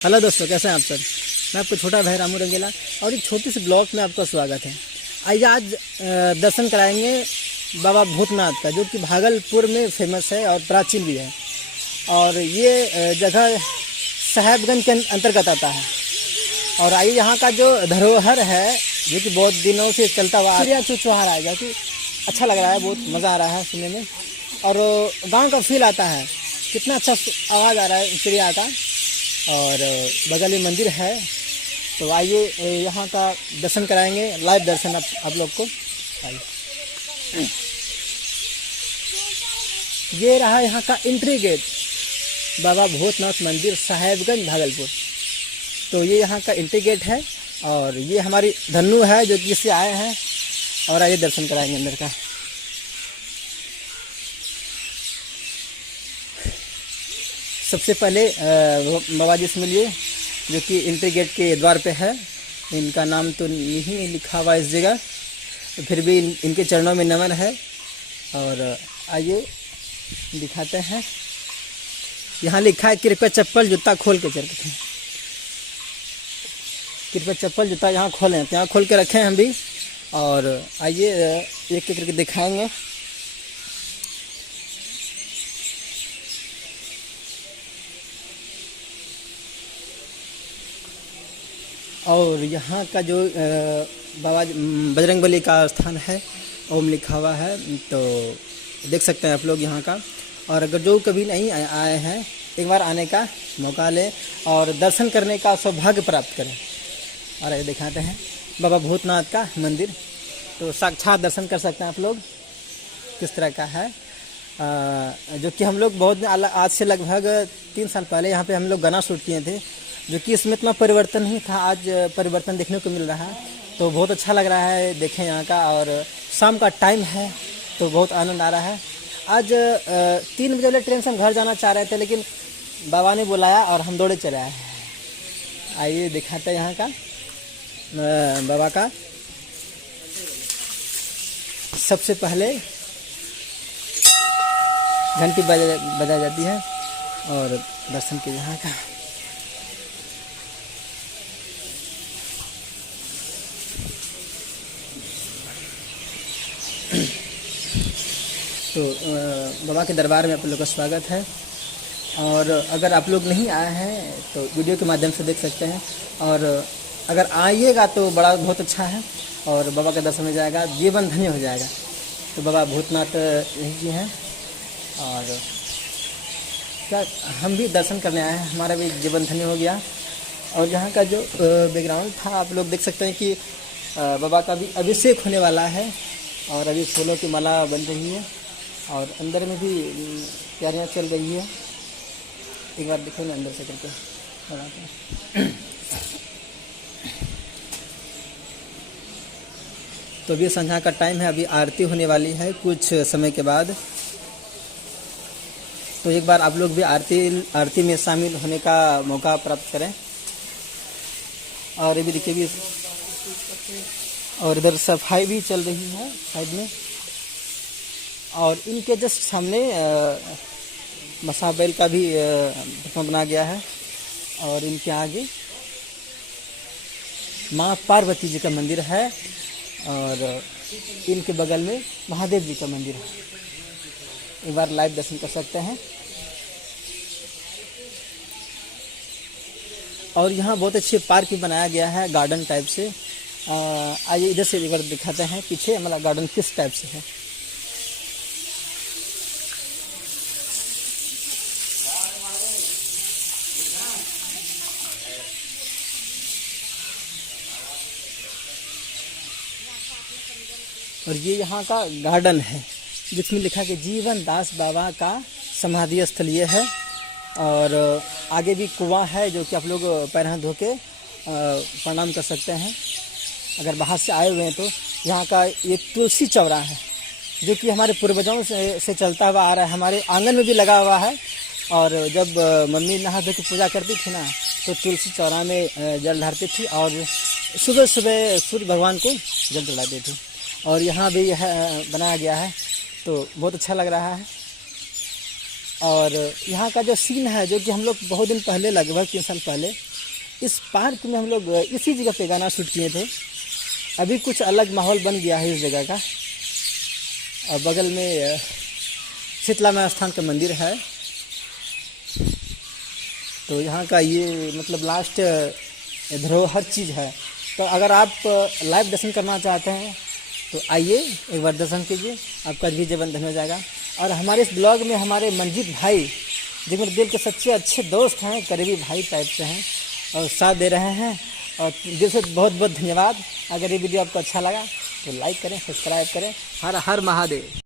Hello दोस्तों, कैसे हैं आप सब। मैं आपको छोटा भाई रामू रंगीला और एक छोटी सी ब्लॉग में आपका स्वागत है। आइए आज दर्शन कराएंगे बाबा भूतनाथ का, जो कि भागलपुर में फेमस है और प्राचीन भी है। और ये जगह साहेबगंज के अंतर्गत आता है। और आइए यहाँ का जो धरोहर है, जो कि बहुत दिनों से चलता हुआ चिड़िया चुचुहा रहा है, जो कि अच्छा लग रहा है, बहुत मज़ा आ रहा है सुनने में। और गाँव का फील आता है, कितना अच्छा आवाज़ आ रहा है चिड़िया का। और बगल में मंदिर है, तो आइए यहाँ का दर्शन कराएंगे, लाइव दर्शन आप लोग को। आइए, ये रहा यहाँ का एंट्री गेट, बाबा भूतनाथ मंदिर, साहेबगंज, भागलपुर। तो ये यहाँ का एंट्री गेट है। और ये हमारी धन्नू है, जो कि इससे आए हैं। और आइए दर्शन कराएंगे अंदर का। सबसे पहले बाबा जी से मिलिए, जो कि एंट्री गेट के द्वार पे है। इनका नाम तो नहीं लिखा हुआ इस जगह, फिर भी इनके चरणों में नमन है। और आइए दिखाते हैं। यहाँ लिखा है, कृपया चप्पल जूता खोल के रखें। कृपया चप्पल जूता यहाँ खोलें, तो यहाँ खोल के रखें हम भी। और आइए एक एक करके दिखाएंगे। और यहाँ का जो बाबा बजरंगबली का स्थान है, ओम लिखा हुआ है, तो देख सकते हैं आप लोग यहाँ का। और अगर जो कभी नहीं आए हैं, एक बार आने का मौका लें और दर्शन करने का सौभाग्य प्राप्त करें। और ये दिखाते हैं बाबा भूतनाथ का मंदिर, तो साक्षात दर्शन कर सकते हैं आप लोग किस तरह का है। जो कि हम लोग बहुत आज से लगभग 3 साल पहले यहाँ पे हम लोग गाना शूट किए थे, जो कि इसमें इतना परिवर्तन नहीं था। आज परिवर्तन देखने को मिल रहा है, तो बहुत अच्छा लग रहा है देखें यहाँ का। और शाम का टाइम है, तो बहुत आनंद आ रहा है। आज 3 बजे वाले ट्रेन से हम घर जाना चाह रहे थे, लेकिन बाबा ने बुलाया और हम दौड़े चले आए। आइए दिखाते हैं यहाँ का बाबा का। सबसे पहले घंटी बजाई जाती है और दर्शन के यहाँ का। तो बाबा के दरबार में आप लोग का स्वागत है। और अगर आप लोग नहीं आए हैं तो वीडियो के माध्यम से देख सकते हैं। और अगर आइएगा तो बहुत अच्छा है, और बाबा का दर्शन हो जाएगा, जीवन धन्य हो जाएगा। तो बाबा भूतनाथ यही जी हैं। और क्या हम भी दर्शन करने आए हैं, हमारा भी जीवन धन्य हो गया। और यहाँ का जो बैकग्राउंड था, आप लोग देख सकते हैं कि बाबा का भी अभिषेक होने वाला है। और अभी फूलों की माला बन रही है, और अंदर में भी तैयारियाँ चल रही है। एक बार देखो ना अंदर से करके बनाते हैं। तो अभी संध्या का टाइम है, अभी आरती होने वाली है कुछ समय के बाद। तो एक बार आप लोग भी आरती में शामिल होने का मौका प्राप्त करें। और ये भी देखिए भी, और इधर सफाई भी चल रही है साइड में। और इनके जस्ट सामने मसाबैल का भी प्रतिमा बना गया है। और इनके आगे माँ पार्वती जी का मंदिर है, और इनके बगल में महादेव जी का मंदिर है। एक बार लाइव दर्शन कर सकते हैं। और यहाँ बहुत अच्छे पार्क भी बनाया गया है, गार्डन टाइप से। आइए इधर से एक बार दिखाते हैं पीछे हमारा गार्डन किस टाइप से है। और ये यहाँ का गार्डन है, जिसमें लिखा कि जीवन दास बाबा का समाधि स्थल ये है। और आगे भी कुआं है, जो कि आप लोग पैर हाथ धो के प्रणाम कर सकते हैं अगर बाहर से आए हुए हैं तो। यहाँ का ये तुलसी चौरा है, जो कि हमारे पूर्वजों से चलता हुआ आ रहा है, हमारे आंगन में भी लगा हुआ है। और जब मम्मी नहा धो के पूजा करती थी ना, तो तुलसी चौरा में जल ढारती थी, और सुबह सुबह सूर्य भगवान को जल चढ़ाती थी। और यहाँ भी यह बनाया गया है, तो बहुत अच्छा लग रहा है। और यहाँ का जो सीन है, जो कि हम लोग बहुत दिन पहले, लगभग 3 साल पहले इस पार्क में हम लोग इसी जगह पे गाना शूट किए थे। अभी कुछ अलग माहौल बन गया है इस जगह का। और बगल में शीतला माँ स्थान का मंदिर है। तो यहाँ का ये मतलब लास्ट धरोहर चीज़ है। तो अगर आप लाइव दर्शन करना चाहते हैं तो आइए, एक बार दर्शन कीजिए, आपका भी जीवन धन्य हो जाएगा। और हमारे इस ब्लॉग में हमारे मंजीत भाई, जो मेरे दिल के सबसे अच्छे दोस्त हैं, करीबी भाई टाइप से हैं, और साथ दे रहे हैं। और दिल से बहुत बहुत धन्यवाद। अगर ये वीडियो आपको अच्छा लगा तो लाइक करें, सब्सक्राइब करें। हर हर महादेव।